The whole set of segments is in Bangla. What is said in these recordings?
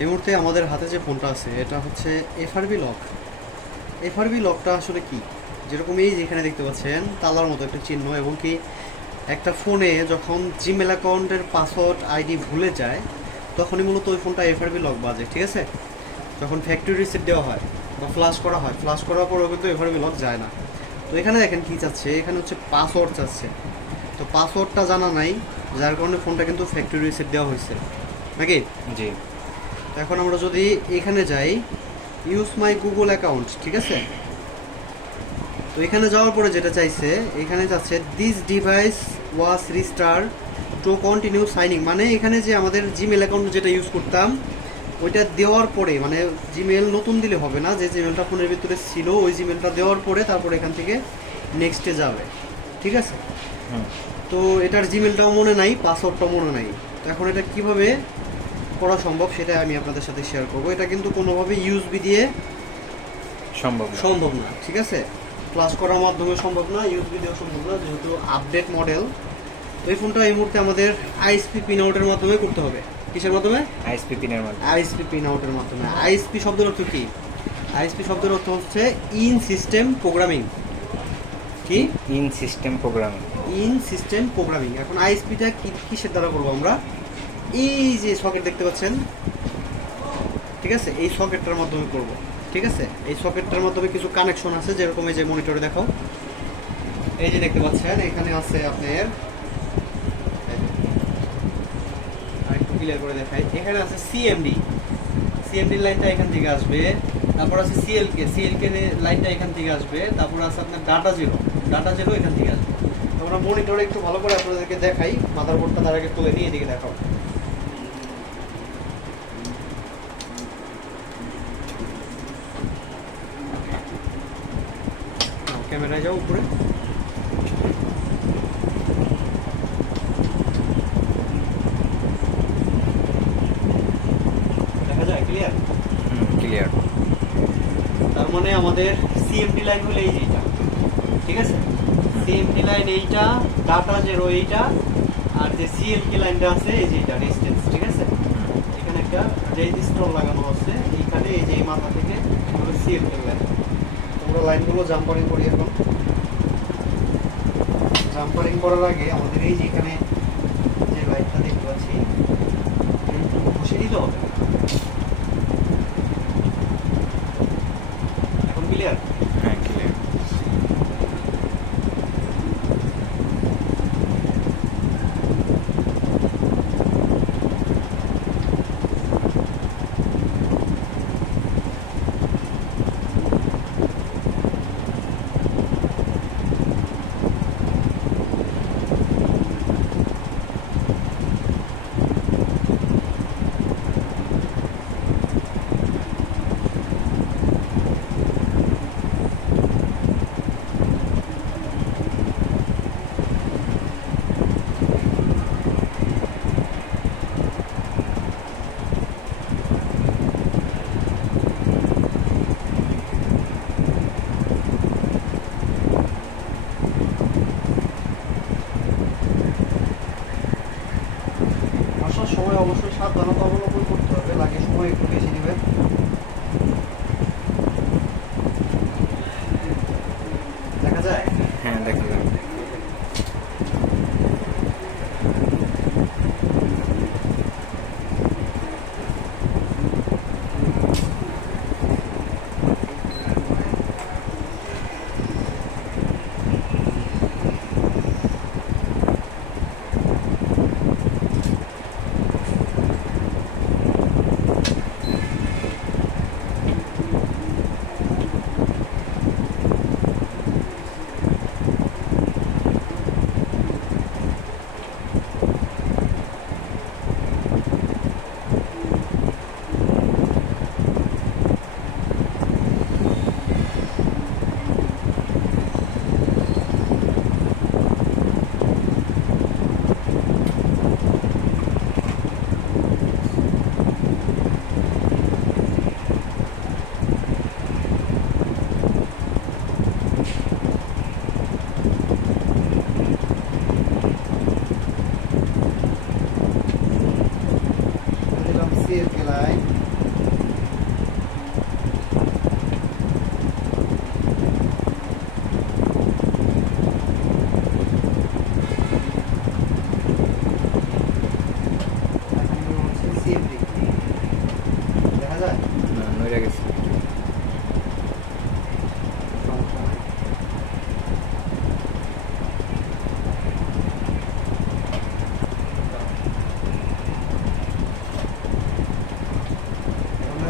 এই মুহূর্তে আমাদের হাতে যে ফোনটা আছে এটা হচ্ছে এফআরবি লক। এফআরবি লকটা আসলে কি? যেরকম এই যেখানে দেখতে পাচ্ছেন তালার মতো একটা চিহ্ন, এবং কি একটা ফোনে যখন জিমেল অ্যাকাউন্টের পাসওয়ার্ড আইডি ভুলে যায় তখনই মূলত ওই ফোনটা এফআরবি লক বাজে, ঠিক আছে? যখন ফ্যাক্টরি রিসেট দেওয়া হয় বা ফ্লাশ করা হয়, ফ্লাশ করার পরেও কিন্তু এফআরবি লক যায় না। তো এখানে দেখেন কী চাচ্ছে, এখানে হচ্ছে পাসওয়ার্ড চাচ্ছে। তো পাসওয়ার্ডটা জানা নাই, যার কারণে ফোনটা কিন্তু ফ্যাক্টরি রিসেট দেওয়া হয়েছে নাকি। জি। তো এখন আমরা যদি এখানে যাই, ইউজ মাই গুগল অ্যাকাউন্ট, ঠিক আছে? তো এখানে যাওয়ার পরে যেটা চাইছে, এখানে যাচ্ছে this device was restart to continue signing, মানে এখানে যে আমাদের জিমেল অ্যাকাউন্ট যেটা ইউজ করতাম ওইটা দেওয়ার পরে, মানে জিমেল নতুন দিলে হবে না, যে জিমেলটা ফোনের ভিতরে ছিল ওই জিমেলটা দেওয়ার পরে তারপরে এখান থেকে নেক্সটে যাবে, ঠিক আছে? হুম। তো এটার জিমেলটাও মনে নাই, পাসওয়ার্ডটাও মনে নাই। তো এখন এটা কিভাবে করা সম্ভব সেটা আমি আপনাদের সাথে শেয়ার করব। এটা কিন্তু কোনোভাবে ইউএসবি দিয়ে সম্ভব না। সম্ভব না, ঠিক আছে? ফ্লাশ করার মাধ্যমে সম্ভব না, ইউএসবি দিয়েও সম্ভব না, যেহেতু আপডেট মডেল। তো এই ফোনটা এই মুহূর্তে আমাদের আইএসপি পিন আউটের মাধ্যমে করতে হবে। কিসের মাধ্যমে? আইএসপি পিনের মাধ্যমে। আইএসপি পিন আউটের মাধ্যমে। আইএসপি শব্দের অর্থ কি? আইএসপি শব্দের অর্থ হচ্ছে ইন সিস্টেম প্রোগ্রামিং। কি? In system programming. In system programming. এখন আইএসপিটা কিসের দ্বারা করবো আমরা? এই যে সকেট দেখতে পাচ্ছেন, ঠিক আছে, এই সকেটটার মাধ্যমে করব, ঠিক আছে? এই সকেটটার মাধ্যমে কিছু কানেকশন আছে, যেরকম এই যে মনিটরে দেখাও, এই যে দেখতে পাচ্ছেন এখানে আছে আপনার, আরেকটু ক্লিয়ার করে দেখাই, এখানে আছে সিএমডি। সিএমডি লাইনটা এখান থেকে আসবে, তারপর আছে সিএলকে লাইনটা এখান থেকে আসবে, তারপর আছে আপনার ডাটা জিরো এখান থেকে আসবে। তো আমরা মনিটরে একটু ভালো করে আপনাদেরকে দেখাই, মাদারবোর্ডটা তার আগে তুলে নিয়ে এদিকে দেখাও। ক্যামেরায় যাও উপরে, দেখা যায় ক্লিয়ার? ক্লিয়ার। তার মানে আমাদের সিএমডি লাইন হলো এই যেটা, ঠিক আছে? সিএমডি লাইন এইটা, ডাটা জিরো এইটা, আর যে সিএলকে লাইনটা আছে এই যে এটা রেজিস্ট্যান্স, ঠিক আছে? এখানে একটা রেজিস্টর লাগানো আছে, এইখানে এই যে এই মাথা থেকে হলো সিএলকে লাইন। তোমরা লাইনগুলো জাম্পারিং করি। এখন জাম্পারিং করার আগে আমাদের এই যে এখানে যে লাইনটা দেখতে পাচ্ছি এইটুকু বসে দিতে হবে। এখন ক্লিয়ার? হ্যাঁ, ক্লিয়ার।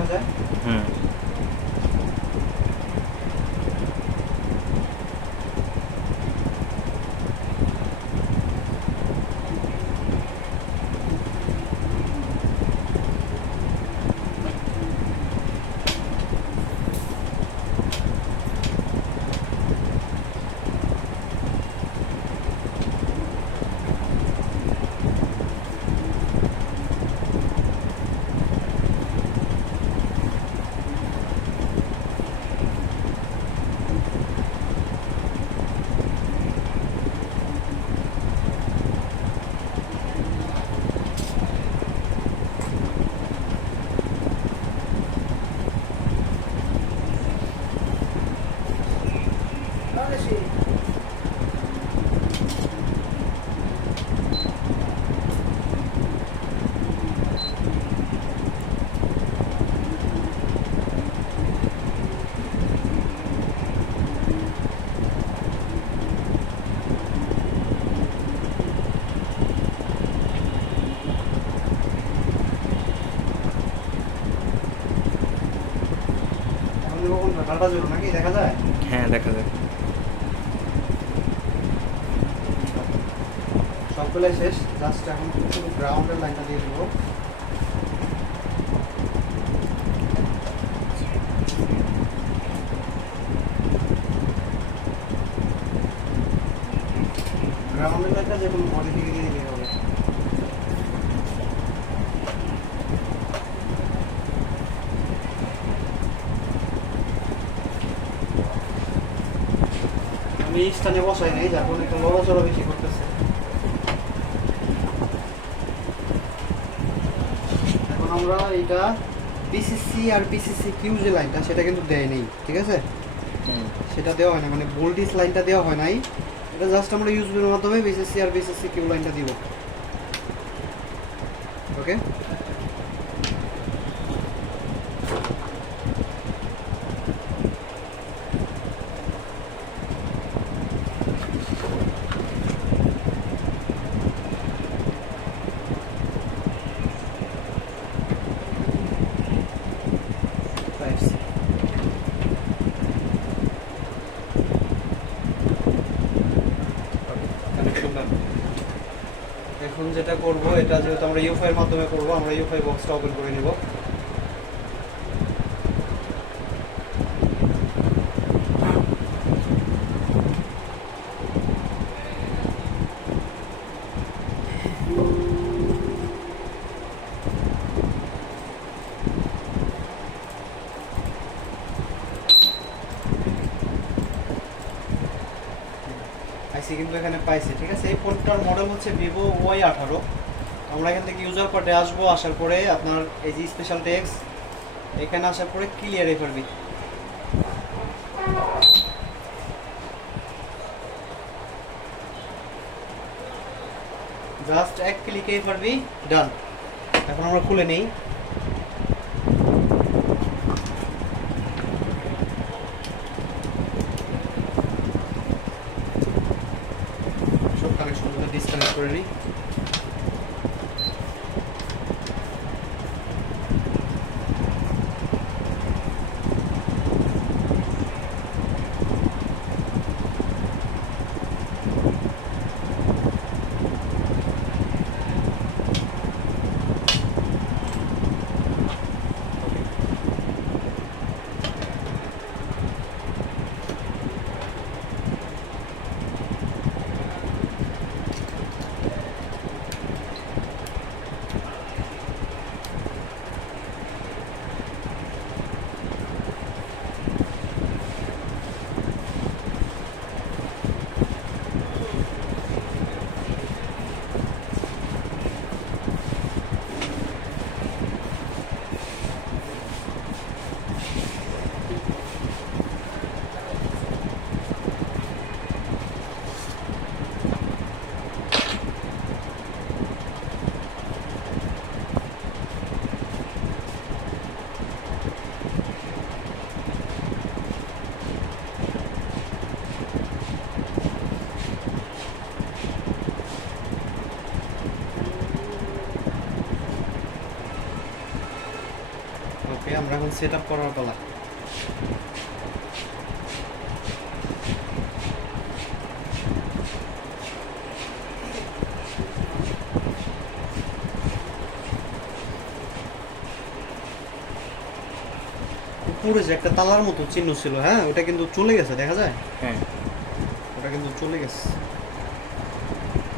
দেখা যায়। হুম এখন দেবো কোনটা? ডালটা জোড়ো নাকি দেখা যায়? হ্যাঁ দেখা যায়। সবগুলাই শেষ, জাস্ট এখন শুধু গ্রাউন্ডের লাইনটা দিয়ে দেবো। গ্রাউন্ডের লাইনটা যে কোনো বডি থেকে দিয়ে দিলে হবে। আমি এই স্থানে বসাই নাই, যার ফলে একটু লড়াচড়া বেশি করতেছে। এখন আমরা এইটা বিসিসি আর বিসিসি কিউ যে লাইনটা সেটা কিন্তু দেয় নেই, ঠিক আছে? হুম সেটা দেওয়া হয় না, মানে ভোল্টেজ লাইনটা দেওয়া হয় নাই। এটা জাস্ট আমরা ইউএসবির মাধ্যমে বিসিসি আর বিসিসি কিউ লাইনটা দিব। ওকে, এখন যেটা করব, এটা যেহেতু আমরা ইউএফআই এর মাধ্যমে করব, আমরা ইউএফআই বক্সটা ওপেন করে নিব। আইসি কিন্তু এখানে পাইছে, ঠিক আছে? এই ফোনটার মডেল হচ্ছে ভিভো Y18। আমরা এখান থেকে ইউজার পার্টে আসবো, আসার পরে আপনার এই যে স্পেশাল টেক্সট, এখানে আসার পরে ক্লিয়ার এফআরবি, জাস্ট এক ক্লিকে এফআরবি ডান। এখন আমরা খুলে নেই। সব কানেকশনগুলো ডিসকানেক্ট করে নিই। ওকে, আমরা এখন সেট আপ করার পালা। উপরে যে একটা তালার মতো চিহ্ন ছিল, হ্যাঁ ওটা কিন্তু চলে গেছে, দেখা যায় হ্যাঁ ওটা কিন্তু চলে গেছে।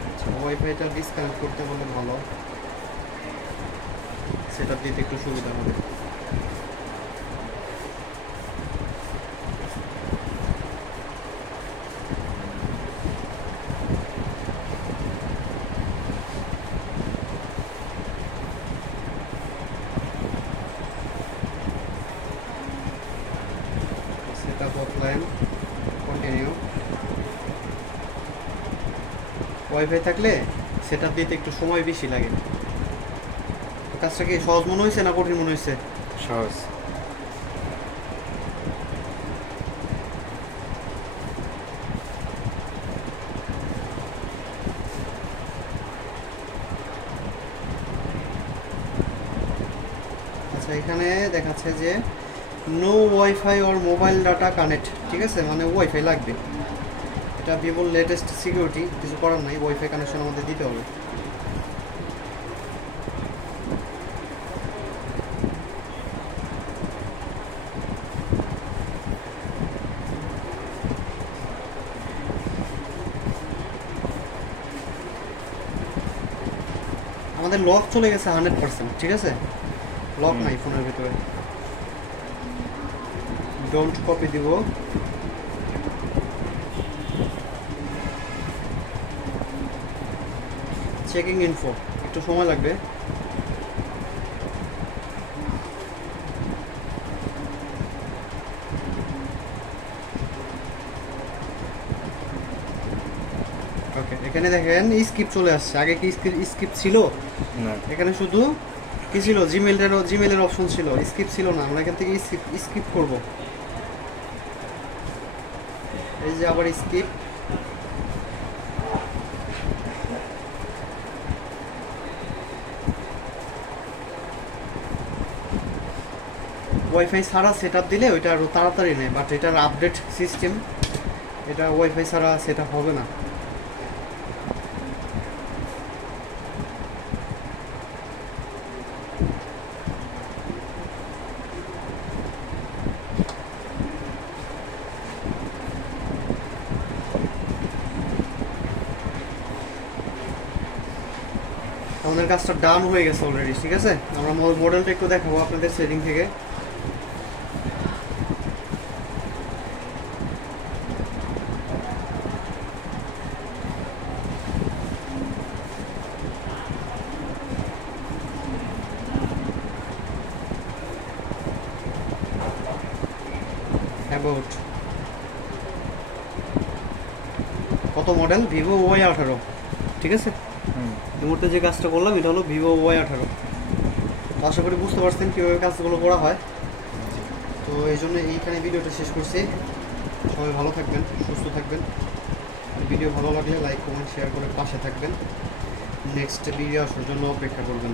আচ্ছা, ওয়াইফাইটা ডিসকানেক্ট করতে বললে ভালো, সেটা দিতে একটু সুবিধা হবে। Set up offline, continue. Wifi থাকলে সেট আপ দিতে একটু সময় বেশি লাগে। কাজটা কি সহজ মনে হয়েছে না কঠিন মনে হয়েছে? সহজ। আচ্ছা, এখানে দেখাচ্ছে যে no wifi or mobile data connect, ঠিক আছে, মানে ওয়াইফাই লাগবে। এটা ভিভোর লেটেস্ট সিকিউরিটি, কিছু করার নাই, ওয়াইফাই কানেকশন আমাদের দিতে হবে। আমাদের লক চলে গেছে 100%, ঠিক আছে, লক হুম। নাই ফোনের ভিতরে। ডোন্ট কপি দিব, চেকিং ইনফো, একটু সময় লাগবে। ওকে, এখানে দেখেন স্কিপ চলে আসছে, আগে কি স্কিপ ছিল? না, এখানে শুধু কি ছিল, জিমেলের অপশন ছিল, স্কিপ ছিল না। আমরা এখান থেকে স্কিপ করব, এই যে আবার স্কিপ। ওয়াইফাই ছাড়া সেট আপ দিলে ওইটা আরও তাড়াতাড়ি নেয়, বাট এটার আপডেট সিস্টেম, এটা ওয়াইফাই ছাড়া সেট আপ হবে না। আমাদের কাজটা ডান হয়ে গেছে অলরেডি, ঠিক আছে। আমরা মডেলটা একটু দেখাবো আপনাদের সেটিং থেকে। অ্যাবাউট কত মডেল, ভিভো Y18, ঠিক আছে। হুম, এই মুহূর্তে যে কাজটা করলাম এটা হলো ভিভো Y18। তো আশা করি বুঝতে পারছেন কীভাবে কাজগুলো করা হয়। তো এই জন্য এইখানে ভিডিওটা শেষ করছি। সবাই ভালো থাকবেন, সুস্থ থাকবেন। ভিডিও ভালো লাগলে লাইক কমেন্ট শেয়ার করে পাশে থাকবেন। নেক্সট ভিডিও আসার জন্য অপেক্ষা করবেন।